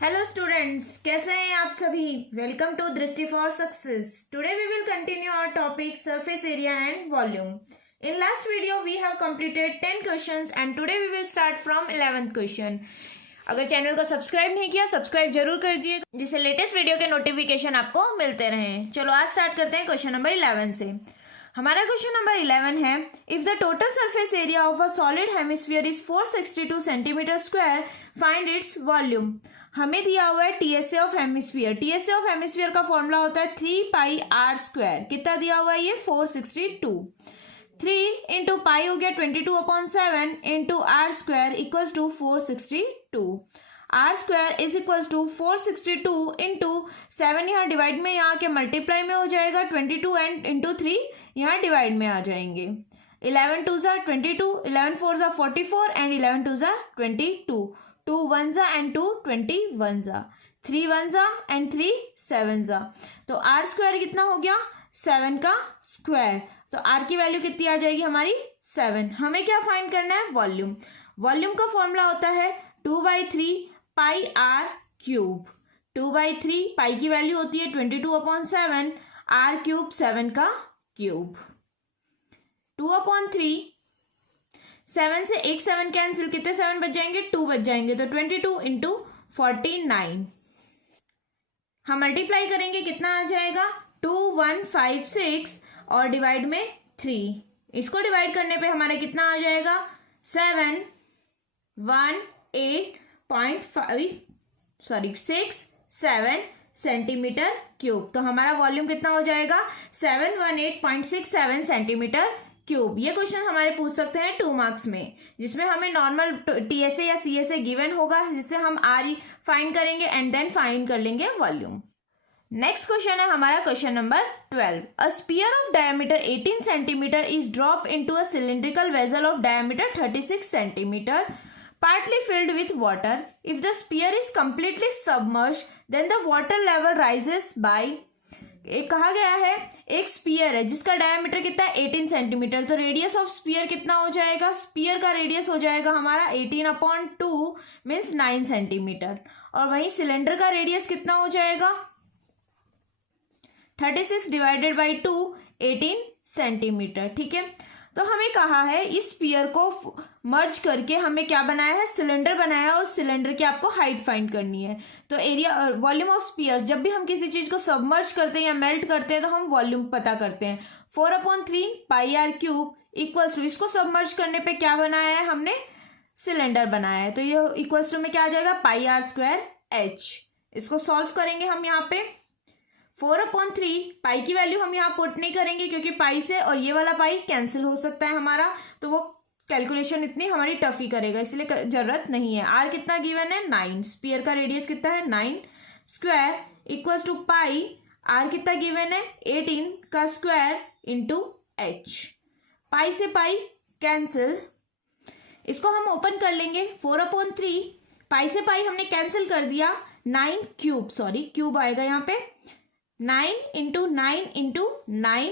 Hello students, कैसे हैं आप सभी। Welcome to Drishti for success. Today we will continue our topic surface area and volume. In last video we have completed 10 questions and today we will start from 11th question. अगर channel को subscribe नहीं किया, subscribe जरूर कर दीजिए जिससे latest video के notification आपको मिलते रहें। चलो आज स्टार्ट करते हैं क्वेश्चन नंबर 11 से। हमारा क्वेश्चन नंबर 11 है, if the total surface area of a solid hemisphere is 462 centimetre square, find its volume. हमें दिया हुआ है TSA of hemisphere. TSA of hemisphere का फॉर्मूला होता है 3πr²। कितना दिया हुआ है ये 462। 3 इंटू पाई हो गया 22/7 into r² equals to 462। r² is equals to 462 into 7 यहाँ डिवाइड में, यहाँ के मल्टीप्लाई में हो जाएगा 22 एंड इंटू 3 यहाँ डिवाइड में आ जाएंगे। 11 2 ज़ा 22, 11 4 ज़ा 44 एंड 11 2 ज़ा 22। 2 1 ज़ा एंड 2 21 ज़ा, 3 1 ज़ा एंड 3 7 ज़ा। तो r² कितना हो गया 7 का स्क्वायर। तो r की वैल्यू कितनी आ जाएगी हमारी 7। हमें क्या फाइंड करना है वॉल्यूम। वॉल्यूम का फॉर्मूला होता है 2/3 पाई r³। 2/3 पाई की वैल्यू होती है 22/7, r³ 7 का क्यूब। 2/3, 7 से एक 7 कैंसिल, कितने 7 बच जाएंगे 2 बच जाएंगे। तो 22 इंटू 49 हम मल्टीप्लाई करेंगे, कितना आ जाएगा 2156 और डिवाइड में 3। इसको डिवाइड करने पे हमारा कितना आ जाएगा 617 सेंटीमीटर क्यूब। तो हमारा वॉल्यूम कितना हो जाएगा 718.67 सेंटीमीटर क्यूब। ये क्वेश्चन हमारे पूछ सकते हैं 2 मार्क्स में, जिसमें हमें नॉर्मल टीएसए या सीएसए गिवन होगा, जिससे हम आर फाइंड करेंगे एंड देन फाइंड कर लेंगे वॉल्यूम। नेक्स्ट क्वेश्चन है हमारा question number 12। A spear of diameter 18 centimetre is drop into a cylindrical vessel of diameter 36 centimetre partly filled with water. If the sphere is completely submerged, then the water level rises by। एक कहा गया है एक spear है जिसका diameter कितना है 18 centimetre. तो रेडियस ऑफ स्पीयर कितना हो जाएगा, स्पीयर का रेडियस हो जाएगा हमारा 18/2 मीन्स 9 सेंटीमीटर। और वहीं सिलेंडर का रेडियस कितना हो जाएगा 36 डिवाइडेड बाई 2 18 सेंटीमीटर। ठीक है, तो हमें कहा है इस स्पीयर को मर्ज करके हमें क्या बनाया है सिलेंडर बनाया है, और सिलेंडर की आपको हाइट फाइंड करनी है। तो एरिया वॉल्यूम ऑफ स्पीयर, जब भी हम किसी चीज को सबमर्ज करते हैं या मेल्ट करते हैं तो हम वॉल्यूम पता करते हैं। 4/3 पाई r³ इक्वल्स टू, इसको सबमर्ज करने पे क्या बनाया है हमने सिलेंडर बनाया है। तो ये इक्वल्स टू में क्या आ जाएगा पाई r²h। इसको सॉल्व करेंगे हम यहाँ पे 4/3 पाई की वैल्यू हम यहाँ पुट नहीं करेंगे क्योंकि पाई से और ये वाला पाई कैंसिल हो सकता है हमारा, तो वो कैलकुलेशन इतनी हमारी टफ ही करेगा, इसलिए जरूरत नहीं है। आर कितना गिवन है 9, स्पीयर का रेडियस कितना है 9 square equals to pi, R कितना गिवन है 18 का स्क्वायर इंटू एच। पाई से पाई कैंसिल, इसको हम ओपन कर लेंगे 4/3 पाई से पाई हमने कैंसिल कर दिया, 9 क्यूब, सॉरी क्यूब आएगा यहाँ पे 9 इंटू 9 इंटू 9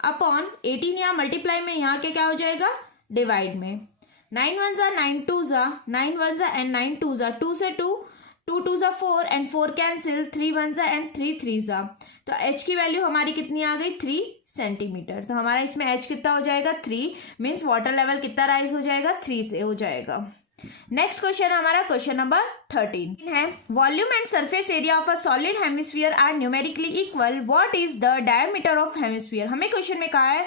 अपॉन 18, यहाँ मल्टीप्लाई में यहाँ के क्या हो जाएगा डिवाइड में। 9 1 ज़ा 9 2 ज़ा 9 1 ज़ा एंड 9 2 ज़ा, 2 से 2 2 2 ज़ा 4 एंड 4 कैंसिल, 3 1 ज़ा एंड 3 3 ज़ा। तो h की वैल्यू हमारी कितनी आ गई 3 सेंटीमीटर। तो हमारा इसमें h कितना हो जाएगा 3, मीन्स वाटर लेवल कितना राइज हो जाएगा 3 से हो जाएगा। नेक्स्ट क्वेश्चन हमारा क्वेश्चन नंबर 13 है, volume and surface area of a solid hemisphere are numerically equal, what is the diameter of hemisphere. हमें क्वेश्चन में कहा है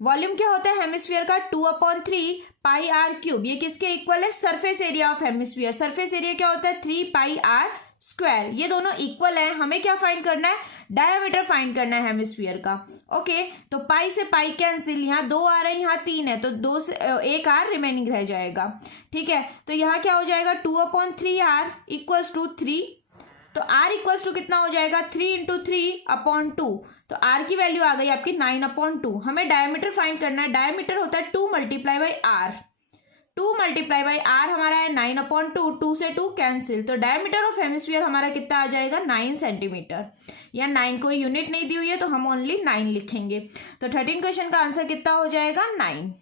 वॉल्यूम क्या होता है हेमिस्फीयर का 2/3 पाई r³। ये किसके इक्वल है surface area of hemisphere. Surface area क्या होता है 3 पाई r²। ये दोनों इक्वल है, हमें क्या फाइंड करना है डायमीटर फाइंड करना है हेमिस्फीयर का। ओके, तो पाई से पाई कैंसिल, यहाँ 2 आ रहे हैं यहाँ 3 है, तो 2 से 1 r रिमेनिंग रह जाएगा। ठीक है, तो यहाँ क्या हो जाएगा 2/3r इक्वल्स टू 3। तो r इक्वल्स टू कितना हो जाएगा 3 इंटू 3/2। तो r की वैल्यू आ गई आपकी 9/2। हमें डायमीटर फाइंड करना है, डायमीटर होता है 2 multiply by r। 2 multiply by r हमारा है 9/2, 2 से 2 कैंसिल। तो डायमीटर ऑफ हेमिस्फीयर हमारा कितना आ जाएगा 9 सेंटीमीटर। या 9 कोई यूनिट नहीं दी हुई है तो हम ओनली 9 लिखेंगे। तो 13 क्वेश्चन का आंसर कितना हो जाएगा 9।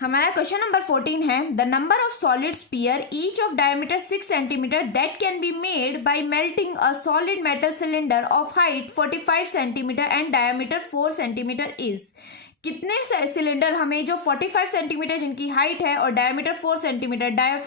हमारा क्वेश्चन नंबर 14 है the number of solid sphere each of diameter 6 centimetre that can be made by melting a solid metal cylinder of height 45 centimetre and diameter 4 centimetre is. कितने cylinder हमें जो 45 centimetre जिनकी height है और diameter 4 centimetre,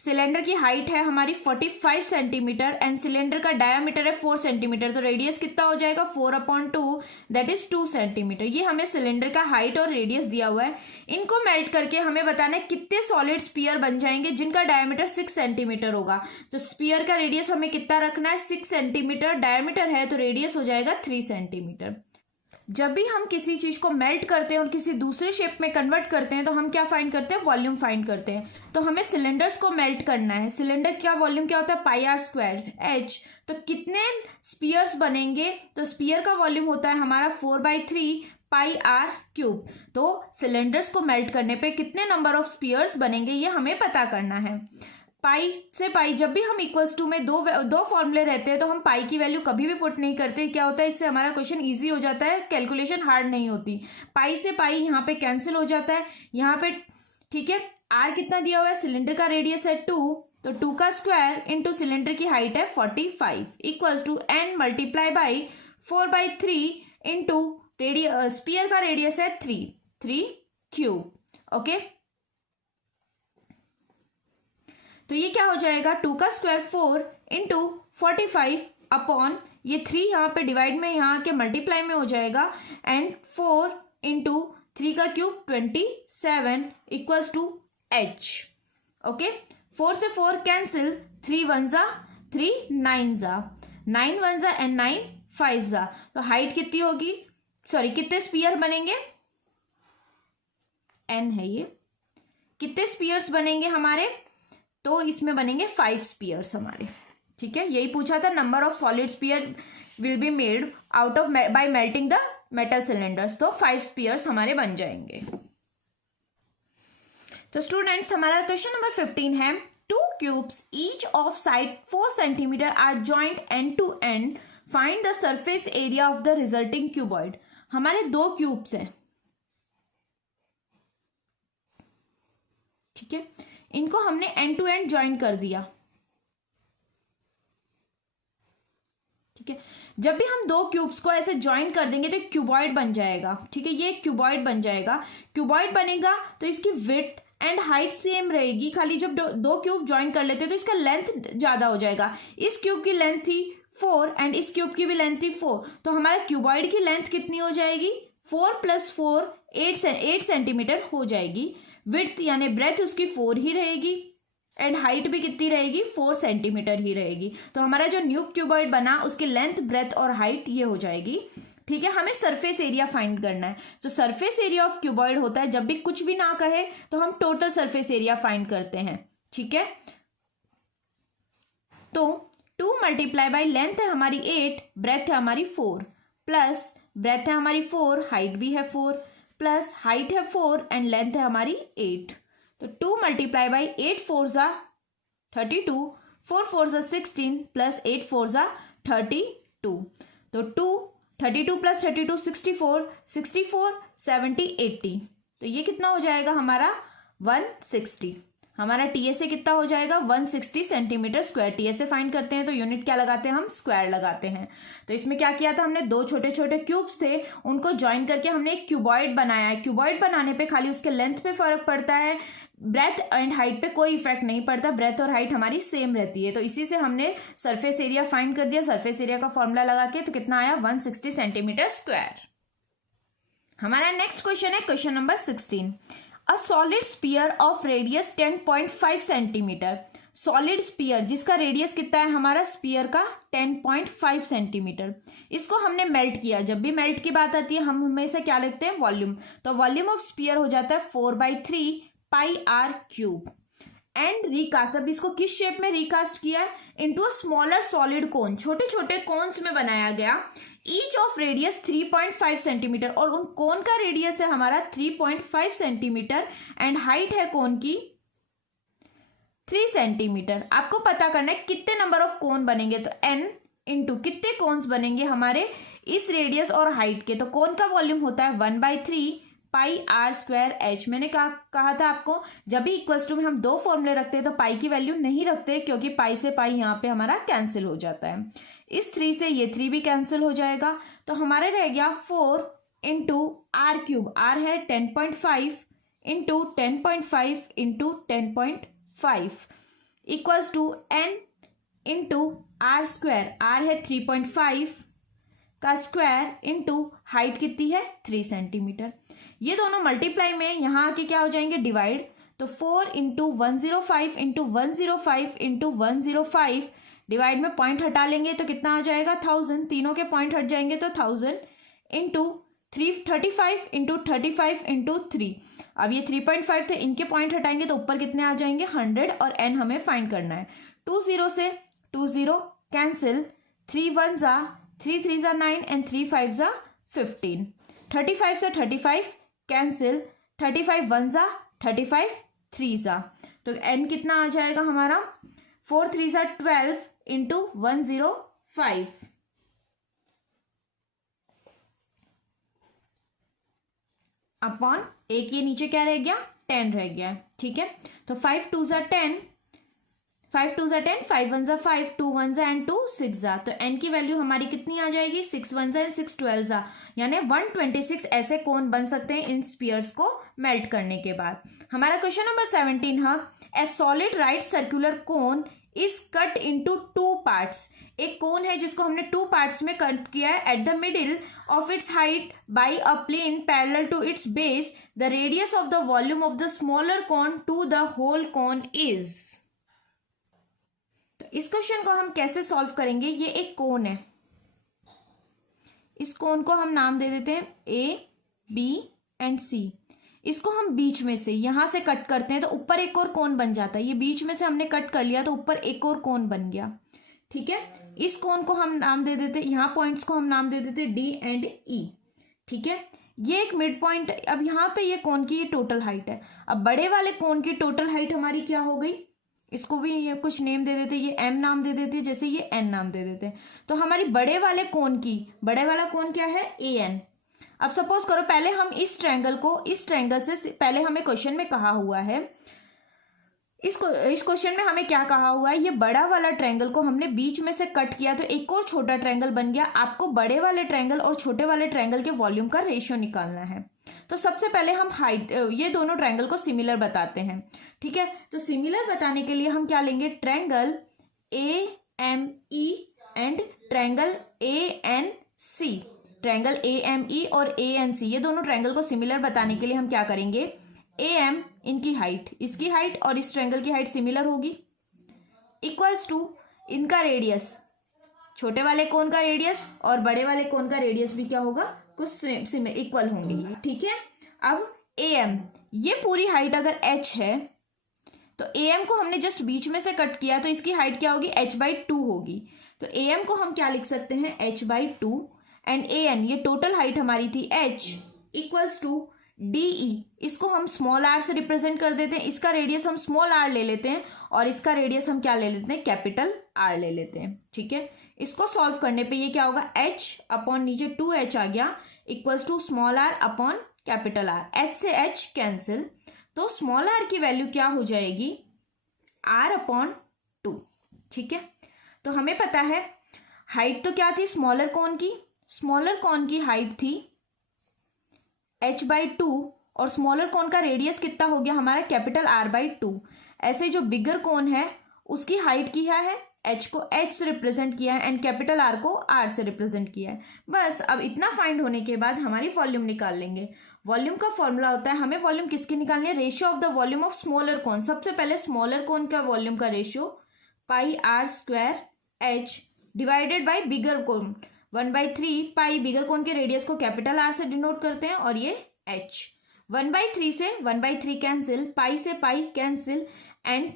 cylinder की height है हमारी 45 centimetre and cylinder का डायमीटर है 4 सेंटीमीटर, तो रेडियस कितना हो जाएगा 4/2 दैट इज 2 सेंटीमीटर। ये हमें सिलेंडर का हाइट और रेडियस दिया हुआ है। इनको मेल्ट करके हमें बताना है कितने सॉलिड स्पीयर बन जाएंगे जिनका डायमीटर 6 सेंटीमीटर होगा। तो स्पीयर का रेडियस हमें कितना रखना है 6 सेंटीमीटर, डायमीटर है तो रेडियस हो जाएगा 3 सेंटीमीटर। जब भी हम किसी चीज को मेल्ट करते हैं और किसी दूसरे शेप में कन्वर्ट करते हैं तो हम क्या फाइंड करते हैं, वॉल्यूम फाइंड करते हैं। तो हमें सिलेंडर्स को मेल्ट करना है। सिलेंडर का वॉल्यूम क्या होता है πr² h। तो कितने स्पीयर्स बनेंगे, तो स्पीयर का वॉल्यूम होता है हमारा 4/3 πr³। तो सिलेंडर्स को मेल्ट करने पे कितने नंबर ऑफ स्पीयर्स बनेंगे ये हमें पता करना है। पाई से पाई जब भी हम इक्वल्स टू में दो फॉर्मूले रहते हैं तो हम पाई की वैल्यू कभी भी पुट नहीं करते। क्या होता है, इससे हमारा क्वेश्चन इजी हो जाता है, कैलकुलेशन हार्ड नहीं होती। पाई से पाई यहाँ पे कैंसिल हो जाता है यहाँ पे, ठीक है। आर कितना दिया हुआ है, सिलेंडर का रेडियस है 2, तो 2 का स्क्वायर इंटू सिलेंडर की हाइट है 45 equals to n multiply by 4/3 into sphere का रेडियस है 3 क्यूब। ओके, तो ये क्या हो जाएगा 2 का स्क्वायर 4 इंटू 45 अपॉन ये 3 यहाँ पे डिवाइड में यहाँ के मल्टीप्लाई में हो जाएगा एंड 4 इंटू 3 का cube 27 equals to h। Okay, 4 से 4 कैंसिल, 3 1 जा 3 9 जा 9 1 जा एंड 9 5 जा। तो हाइट कितनी होगी, सॉरी कितने स्पीयर बनेंगे, n है ये, कितने स्पीयर्स बनेंगे हमारे, तो इसमें बनेंगे 5 स्पीयर्स हमारे। ठीक है, यही पूछा था number of solid spear will be made out of bye melting the metal cylinders, तो 5 स्पीयर्स हमारे बन जाएंगे। तो स्टूडेंट्स हमारा क्वेश्चन नंबर 15 है 2 cubes each of side 4 centimetre are joined end to end, find the surface area of the resulting cuboid. हमारे 2 cubes हैं, ठीक है, इनको हमने एंड टू एंड ज्वाइन कर दिया। ठीक है, जब भी हम 2 क्यूब्स को ऐसे ज्वाइन कर देंगे तो क्यूबॉइड बन जाएगा। ठीक है, ये क्यूबॉइड बन जाएगा। क्यूबॉइड बनेगा तो इसकी विड्थ एंड हाइट सेम रहेगी, खाली जब 2 क्यूब ज्वाइन कर लेते हैं तो इसका लेंथ ज्यादा हो जाएगा। इस क्यूब की लेंथ थी 4 एंड इस क्यूब की भी लेंथ थी 4, तो हमारे क्यूबॉइड की लेंथ कितनी हो जाएगी 4 + 4 8 सेंटीमीटर हो जाएगी। विड्थ यानी ब्रेथ उसकी 4 ही रहेगी एंड हाइट भी कितनी रहेगी 4 सेंटीमीटर ही रहेगी। तो हमारा जो न्यू क्यूबॉइड बना उसकी लेंथ, ब्रेथ और हाइट ये हो जाएगी। ठीक है, हमें सरफेस एरिया फाइंड करना है। तो सरफेस एरिया ऑफ क्यूबॉइड होता है जब भी कुछ भी ना कहे तो हम टोटल सरफेस एरिया फाइंड करते हैं। ठीक है, तो 2 मल्टीप्लाई बाई लेंथ है हमारी 8, ब्रेथ है हमारी 4, प्लस ब्रेथ है हमारी 4, हाइट भी है 4, प्लस हाइट है 4 एंड लेंथ है हमारी 8। तो 2 मल्टीप्लाई बाई 8 4 जा 32, 4 4 जा 16 प्लस 8 4 जा 32। तो 32 प्लस 32 64, 70 80। तो ये कितना हो जाएगा हमारा 160। हमारा टीएसए कितना हो जाएगा 160 सेंटीमीटर स्क्वायर। टीएसए फाइंड करते हैं तो यूनिट क्या लगाते हैं हम, स्क्वायर लगाते हैं। तो इसमें क्या किया था हमने, 2 छोटे छोटे क्यूब्स थे उनको ज्वाइन करके हमने एक क्यूबॉइड बनाया है। क्यूबॉइड बनाने पे खाली उसके लेंथ पे फर्क पड़ता है, ब्रेथ एंड हाइट पे कोई इफेक्ट नहीं पड़ता, ब्रेथ और हाइट हमारी सेम रहती है। तो इसी से हमने सरफेस एरिया फाइंड कर दिया। सरफेस एरिया का फॉर्मूला लगा के तो कितना आया 160 सेंटीमीटर स्क्वायर। हमारा नेक्स्ट क्वेश्चन है question number 16। A solid sphere of radius 10.5 centimetre. Solid sphere जिसका रेडियस कितना है हमारा स्पीयर का 10.5 सेंटीमीटर, इसको हमने मेल्ट किया। जब भी मेल्ट की बात आती है हम हमेशा क्या लिखते हैं, वॉल्यूम। तो वॉल्यूम ऑफ स्पीयर हो जाता है 4/3 πr³ एंड रिकास्ट। अब इसको किस शेप में रिकास्ट किया है, इनटू अ स्मॉलर सॉलिड कोन, छोटे छोटे कोन्स में बनाया गया। ईच ऑफ रेडियस 3.5 सेंटीमीटर, और उन कोन का रेडियस है हमारा 3.5 सेंटीमीटर एंड हाइट है कोन की 3 सेंटीमीटर। आपको पता करना है कितने नंबर ऑफ कोन बनेंगे, तो n इंटू कितने कोन्स बनेंगे हमारे इस रेडियस और हाइट के। तो कोन का वॉल्यूम होता है 1/3 पाई आर स्क्वायर एच। मैंने कहा था आपको जब भी इक्वल्स टू में हम दो फॉर्मूले रखते हैं तो पाई की वैल्यू नहीं रखते, क्योंकि पाई से पाई यहाँ पे हमारा कैंसिल हो जाता है। इस 3 से ये 3 भी कैंसिल हो जाएगा, तो हमारे रह गया 4 इंटू आर क्यूब, आर है 10.5 into 10.5 into 10.5 equals to N into R square, R है 3.5 का स्क्वायर इंटू हाइट कितनी है 3 सेंटीमीटर। ये दोनों मल्टीप्लाई में यहाँ आके क्या हो जाएंगे डिवाइड, तो 4 इंटू 105 इंटू 105 इंटू 105 डिवाइड में पॉइंट हटा लेंगे तो कितना आ जाएगा 1000, तीनों के पॉइंट हट जाएंगे तो 1000 इंटू 35 इंटू 35 इंटू 3। अब ये 3.5 थे, इनके पॉइंट हटाएंगे तो ऊपर कितने आ जाएंगे 100 और n हमें फाइंड करना है। 2 0 से 2 0 कैंसिल, 3 1 जा 3 3 जा 9 एंड 3 5 जा 15। 35 से 35 कैंसिल, 35 1 जा 35 3 जा, तो n कितना आ जाएगा हमारा 4 3 जा 12 इंटू 105 अपॉन एक, ये नीचे क्या रह गया 10 रह गया है। ठीक है, तो 5 2 जा 10, 5 2 जा 10, 5 1 जा 5, 2 1 जा एंड 2 6 जा, तो n की वैल्यू हमारी कितनी आ जाएगी 6 1 जा एंड 6 12 जा, यानी 126 ऐसे कोन बन सकते हैं इन स्पीयर्स को मेल्ट करने के बाद। हमारा क्वेश्चन नंबर 17 है, ए solid right circular cone is cut into 2 parts. एक कोन है जिसको हमने 2 पार्ट्स में कट किया है। At the middle of its height by a plane parallel to its base, the radius of the volume of the smaller cone to the whole cone is. तो इस question को हम कैसे सॉल्व करेंगे, ये एक कोन है, इस कोन को हम नाम दे देते हैं ए बी एंड सी। इसको हम बीच में से यहां से कट करते हैं तो ऊपर एक और कोन बन जाता है। ये बीच में से हमने कट कर लिया तो ऊपर एक और कोन बन गया। ठीक है, इस कोन को हम नाम दे देते, यहाँ पॉइंट्स को हम नाम दे देते डी एंड ई। ठीक है, ये एक मिड पॉइंट। अब यहाँ पे ये कोन की ये टोटल हाइट है। अब बड़े वाले कोन की टोटल हाइट हमारी क्या हो गई, इसको भी ये कुछ नेम दे देते, ये एम नाम दे देते, जैसे ये एन नाम दे देते। तो हमारी बड़े वाले कोन की, बड़े वाला कोन क्या है ए एन। अब सपोज करो पहले हम इस ट्रायंगल को, इस ट्रायंगल से पहले हमें क्वेश्चन में कहा हुआ है, इस क्वेश्चन में हमें क्या कहा हुआ है, ये बड़ा वाला ट्रायंगल को हमने बीच में से कट किया तो एक और छोटा ट्रायंगल बन गया। आपको बड़े वाले ट्रायंगल और छोटे वाले ट्रायंगल के वॉल्यूम का रेशियो निकालना है। तो सबसे पहले हम हाइट, ये दोनों ट्रायंगल को सिमिलर बताते हैं। ठीक है, तो सिमिलर बताने के लिए हम क्या लेंगे, triangle A M E and triangle A N C. Triangle A M E और ए एन सी, ये दोनों ट्रायंगल को सिमिलर बताने के लिए हम क्या करेंगे, ए एम इनकी हाइट, इसकी हाइट और इस ट्रायंगल की हाइट सिमिलर होगी, इक्वल्स टू इनका रेडियस, छोटे वाले कोन का रेडियस और बड़े वाले कोन का रेडियस भी क्या होगा, कुछ इक्वल होंगे। ठीक है, अब ए एम, ये पूरी हाइट अगर एच है तो ए एम को हमने जस्ट बीच में से कट किया तो इसकी हाइट क्या होगी, h/2 होगी। तो ए एम को हम क्या लिख सकते हैं, h/2 एंड ए एन, ये टोटल हाइट हमारी थी h equals to D E. इसको हम स्मॉल आर से रिप्रेजेंट कर देते हैं, इसका रेडियस हम स्मॉल आर ले लेते हैं और इसका रेडियस हम क्या ले लेते हैं, कैपिटल आर ले लेते हैं। ठीक है, इसको सॉल्व करने पे ये क्या होगा, h अपॉन नीचे 2h आ गया equals to small R upon capital R. h से h कैंसिल, तो स्मॉल आर की वैल्यू क्या हो जाएगी, r अपॉन 2। ठीक है, तो हमें पता है हाइट तो क्या थी स्मॉलर कोन की, स्मॉलर कोन की हाइट थी h/2 और स्मॉलर कोन का रेडियस कितना हो गया हमारा, कैपिटल R/2। ऐसे जो बिगर कोन है उसकी हाइट किया है, h को h से रिप्रेजेंट किया है एंड कैपिटल R को R से रिप्रेजेंट किया है। बस अब इतना फाइंड होने के बाद हमारी वॉल्यूम निकाल लेंगे। वॉल्यूम का फॉर्मूला होता है, हमें वॉल्यूम किसकी निकालनी है, ratio of the volume of smaller cone. सबसे पहले स्मॉलर कोन का वॉल्यूम का ratio pi r square h divided by bigger cone 1/3 pi. Bigger cone के रेडियस को कैपिटल आर से डिनोट करते हैं और ये h। 1/3 से 1/3 कैंसिल, पाई से पाई कैंसिल एंड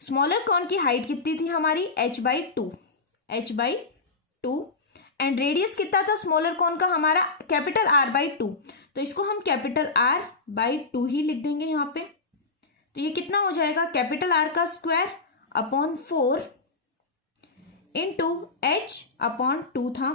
स्मॉलर कोन की हाइट कितनी थी हमारी, h/2 एंड रेडियस कितना था स्मॉलर कोन का हमारा, कैपिटल R/2। तो इसको हम कैपिटल R/2 ही लिख देंगे यहाँ पे। तो ये कितना हो जाएगा, कैपिटल R का स्क्वायर अपॉन 4 इंटू h अपॉन 2 था।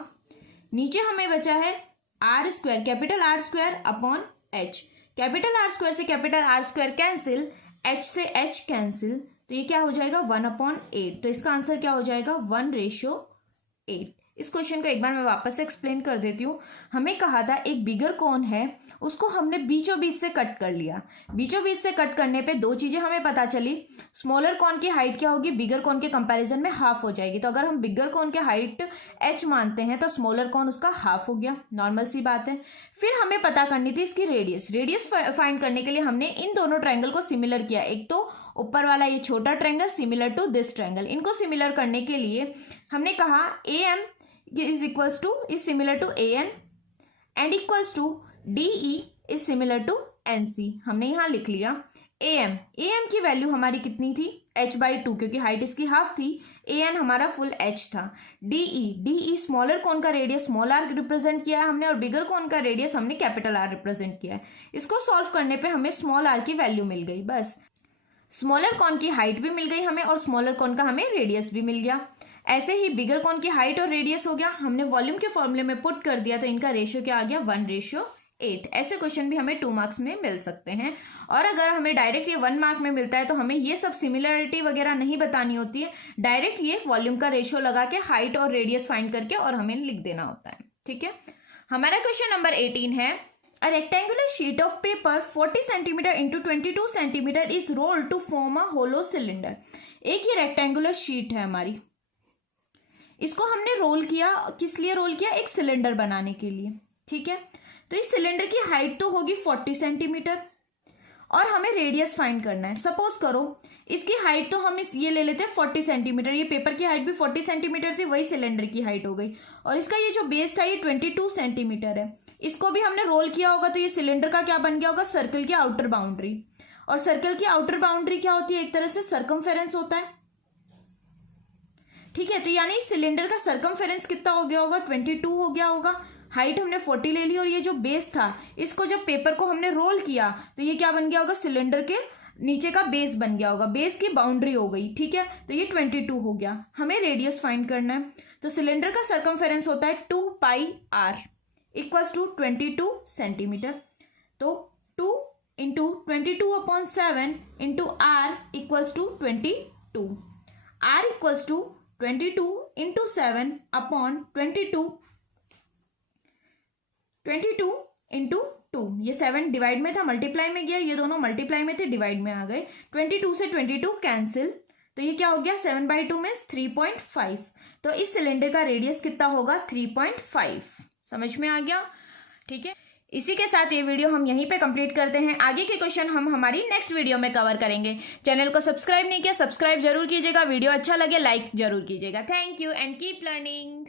नीचे हमें बचा है R square, capital R square upon h। Capital R square से capital R square cancel, h से h कैंसिल, तो ये क्या हो जाएगा 1/8। तो इसका आंसर क्या हो जाएगा 1:8। इस क्वेश्चन को एक बार मैं वापस से एक्सप्लेन कर देती हूँ। हमें कहा था एक बिगर कोन है, उसको हमने बीचों बीच से कट कर लिया। बीचों बीच से कट करने पे दो चीजें हमें पता चली। स्मॉलर कोन की हाइट क्या होगी, बिगर कोन के कंपैरिजन में हाफ हो जाएगी। तो अगर हम बिगर कोन के हाइट h मानते हैं तो स्मॉलर कोन उसका हाफ हो गया, नॉर्मल सी बात है। फिर हमें पता करनी थी इसकी रेडियस। रेडियस फाइंड करने के लिए हमने इन दोनों ट्रायंगल को सिमिलर किया। एक तो ऊपर वाला ये छोटा triangle similar to this triangle, इनको सिमिलर करने के लिए हमने कहा AM is equals to is similar to AN and equals to DE is similar to NC। हमने यहाँ लिख लिया AM की वैल्यू हमारी कितनी थी h/2, क्योंकि हाइट इसकी हाफ थी। AN हमारा फुल h था। DE स्मॉलर कोन का रेडियस स्मॉल r रिप्रेजेंट किया है हमने, और बिगर कोन का रेडियस हमने कैपिटल R रिप्रेजेंट किया है। इसको सॉल्व करने पे हमें स्मॉल r की वैल्यू मिल गई। बस स्मॉलर कोन की हाइट भी मिल गई हमें, और स्मॉलर कोन का हमें रेडियस भी मिल गया। ऐसे ही बिगर कोन की हाइट और रेडियस हो गया, हमने वॉल्यूम के फॉर्मूले में पुट कर दिया, तो इनका रेशियो क्या आ गया 1:8। ऐसे क्वेश्चन भी हमें 2 मार्क्स में मिल सकते हैं। और अगर हमें डायरेक्ट ये 1 मार्क में मिलता है तो हमें ये सब सिमिलरिटी वगैरह नहीं बतानी होती है, डायरेक्ट ये वॉल्यूम का रेशियो लगा के हाइट और रेडियस फाइंड करके और हमें लिख देना होता है। ठीक है, हमारा क्वेश्चन नंबर 18 है A rectangular sheet of paper 40 cm into 22 cm is rolled to form a hollow cylinder। एक ही रेक्टेंगुलर शीट है हमारी, इसको हमने रोल किया। किस लिए रोल किया, एक सिलेंडर बनाने के लिए। ठीक है, तो इस सिलेंडर की हाइट तो होगी 40 सेंटीमीटर और हमें रेडियस फाइंड करना है। सपोज करो इसकी हाइट तो हम ये ले लेते हैं 40 सेंटीमीटर, ये पेपर की हाइट भी 40 सेंटीमीटर थी, वही सिलेंडर की हाइट हो गई। और इसका ये जो बेस था ये 22 सेंटीमीटर है। इसको भी हमने रोल किया होगा तो ये सिलेंडर का क्या बन गया होगा, सर्कल की आउटर बाउंड्री। और सर्कल की आउटर बाउंड्री क्या होती है, एक तरह से सर्कमफेरेंस होता है। ठीक है, तो यानी सिलेंडर का सर्कमफेरेंस कितना हो गया होगा 22 हो गया होगा। हाइट हमने 40 ले ली, और ये जो बेस था इसको जब पेपर को हमने रोल किया तो ये क्या बन गया होगा, सिलेंडर के नीचे का बेस बन गया होगा, बेस की बाउंड्री हो गई। ठीक है, तो ये 22 हो गया। हमें रेडियस फाइंड करना है, तो सिलेंडर का सर्कमफेरेंस होता है 2πr इक्वल्स टू 22 सेंटीमीटर। तो 2 into 22/7 into r equals to 22। r equals to 22 into 7/22 into 2। ये 7 डिवाइड में था, मल्टीप्लाई में गया, ये दोनों मल्टीप्लाई में थे, डिवाइड में आ गए। 22 से 22 कैंसिल, तो ये क्या हो गया 7/2 में 3.5। तो इस सिलेंडर का रेडियस कितना होगा 3.5। समझ में आ गया। ठीक है, इसी के साथ ये वीडियो हम यहीं पे कंप्लीट करते हैं। आगे के क्वेश्चन हम हमारी नेक्स्ट वीडियो में कवर करेंगे। चैनल को सब्सक्राइब नहीं किया, सब्सक्राइब जरूर कीजिएगा। वीडियो अच्छा लगे लाइक जरूर कीजिएगा। Thank you and keep learning.